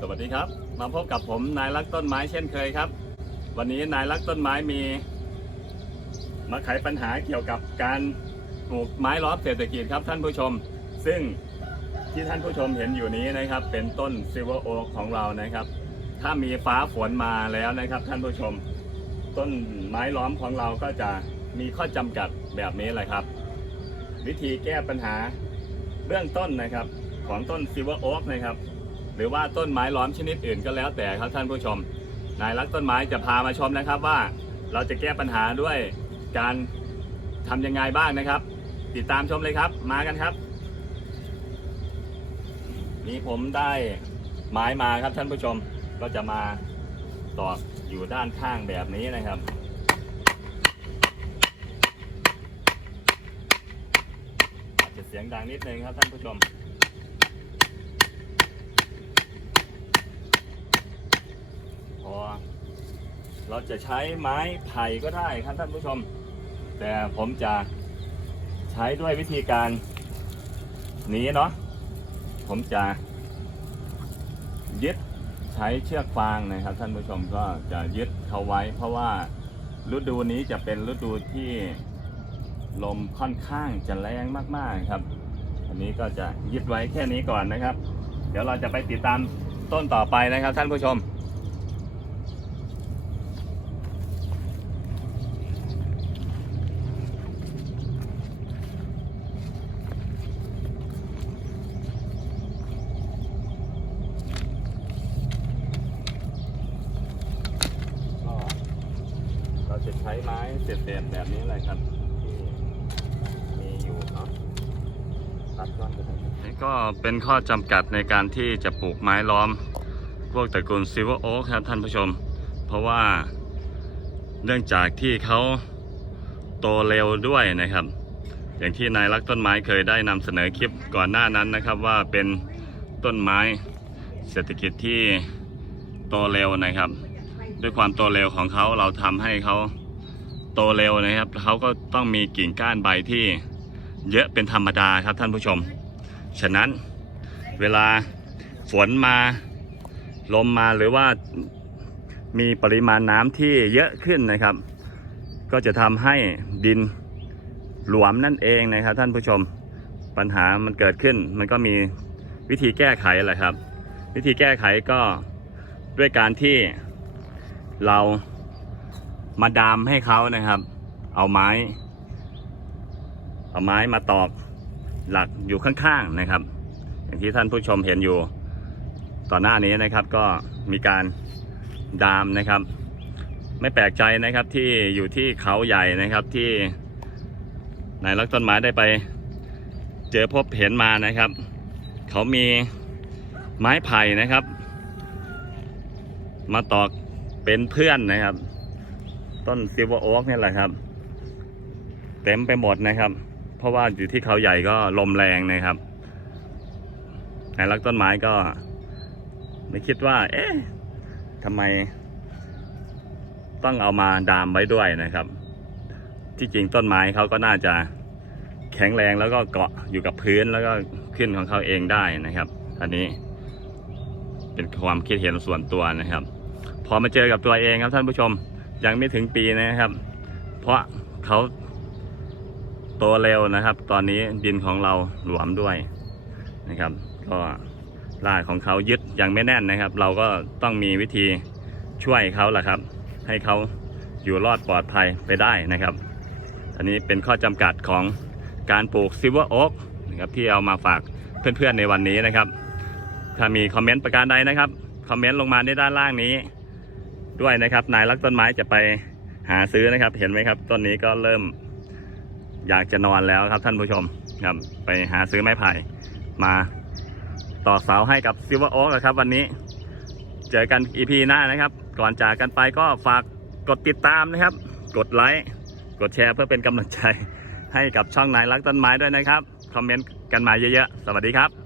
สวัสดีครับ มาพบกับผมนายรักต้นไม้เช่นเคยครับ วันนี้นายรักต้นไม้มี มาไขปัญหาเกี่ยวกับการปลูกไม้ล้อมเศรษฐกิจครับท่านผู้ชม ซึ่งที่ท่านผู้ชมเห็นอยู่นี้นะครับ เป็นต้นซิลเวอร์โอของเรานะครับ ถ้ามีฟ้าฝนมาแล้วนะครับ ท่านผู้ชม ต้นไม้ล้อมของเราก็จะมีข้อจำกัดแบบนี้แหละครับ วิธีแก้ปัญหาเบื้องต้นนะครับ ของต้นซิลเวอร์โอ๊กนะครับ หรือว่าต้นไม้ล้อมชนิดอื่นก็แล้วแต่ครับท่านผู้ชม นายรักต้นไม้จะพามาชมนะครับว่าเราจะแก้ปัญหาด้วยการทำยังไงบ้างนะครับ ติดตามชมเลยครับมากันครับ นี่ผมได้ไม้มาครับท่านผู้ชมก็จะมาตอกอยู่ด้านข้างแบบนี้นะครับอาจจะเสียงดังนิดนึงครับท่านผู้ชม พอ เราจะใช้ไม้ไผ่ก็ได้ครับท่านผู้ชม แต่ผมจะใช้ด้วยวิธีการนี้เนาะผมจะยึดใช้เชือกฟางนะครับ ท่านผู้ชมก็จะยึดเขาไว้ เพราะว่าฤดูนี้จะเป็นฤดูที่ลมค่อนข้างจะแรงมากๆครับ อันนี้ก็จะยึดไว้แค่นี้ก่อนนะครับ เดี๋ยวเราจะไปติดตามต้นต่อไปนะครับท่านผู้ชม ก็เราจะใช้ ไม้เศษๆแบบนี้เลยครับที่มีอยู่เนาะตัดก้อนไปเลยนี่ก็เป็นข้อจำกัดในการที่จะปลูกไม้ล้อม พวกตระกูลซิลเวอร์โอ๊กครับท่านผู้ชม เพราะว่าเนื่องจากที่เขาโตเร็วด้วยนะครับ อย่างที่นายรักต้นไม้เคยได้นำเสนอคลิปก่อนหน้านั้นนะครับว่าเป็นต้นไม้เศรษฐกิจที่โตเร็วนะครับ ด้วยความโตเร็วของเขาเราทำให้เขา โตเร็วนะครับเขาก็ต้องมีกิ่งก้านใบที่เยอะเป็นธรรมดาครับท่านผู้ชม ฉะนั้นเวลาฝนมาลมมาหรือว่ามีปริมาณน้ำที่เยอะขึ้นนะครับ ก็จะทำให้ดินหลวมนั่นเองนะครับ ท่านผู้ชมปัญหามันเกิดขึ้น มันก็มีวิธีแก้ไขแหละครับ วิธีแก้ไขก็ด้วยการที่เรา มาดามให้เขานะครับ เอาไม้ เอาไม้มาตอกหลักอยู่ข้างๆนะครับ อย่างที่ท่านผู้ชมเห็นอยู่ต่อหน้านี้นะครับก็มีการดามนะครับ ไม่แปลกใจนะครับที่อยู่ที่เขาใหญ่นะครับที่นายรักต้นไม้ได้ไป เจอพบเห็นมานะครับ เขามีไม้ไผ่นะครับ มาตอกเป็นเพื่อนนะครับ ต้นซิลเวอร์โอ๊กนี่แหละครับ เต็มไปหมดนะครับ เพราะว่าอยู่ที่เขาใหญ่ก็ลมแรงนะครับนายรักต้นไม้ก็ ไม่คิดว่า เอ๊ะทำไม ต้องเอามาดามไว้ด้วยนะครับ ที่จริงต้นไม้เขาก็น่าจะแข็งแรงแล้วก็เกาะอยู่กับพื้นแล้วก็ขึ้นของเขาเองได้นะครับ อันนี้ เป็นความคิดเห็นส่วนตัวนะครับ พอมาเจอกับตัวเองครับท่านผู้ชม ยังไม่ถึงปีนะครับ เพราะเขาโตเร็วนะครับ ตอนนี้ดินของเราหลวมด้วยนะครับ ก็รากของเขายึดยังไม่แน่นนะครับ เราก็ต้องมีวิธีช่วยเขาแหละครับ ให้เขาอยู่รอดปลอดภัยไปได้นะครับ อันนี้เป็นข้อจำกัดของการปลูกซิลเวอร์โอ๊กนะครับที่เอามาฝากเพื่อนๆในวันนี้นะครับ ถ้ามีคอมเมนต์ประการใดนะครับ คอมเมนต์ลงมาในด้านล่างนี้ ด้วยนะครับ นายรักต้นไม้จะไปหาซื้อนะครับ เห็นไหมครับต้นนี้ก็เริ่มอยากจะนอนแล้วครับท่านผู้ชมครับ ไปหาซื้อไม้ไผ่มาต่อเสาให้กับซิลเวอร์โอ๊กครับ วันนี้ เจอกันอีพีหน้านะครับ ก่อนจากกันไปก็ฝากกดติดตามนะครับ กดไลค์กดแชร์เพื่อเป็นกำลังใจให้กับช่องนายรักต้นไม้ด้วยนะครับ คอมเมนต์กันมาเยอะๆ สวัสดีครับ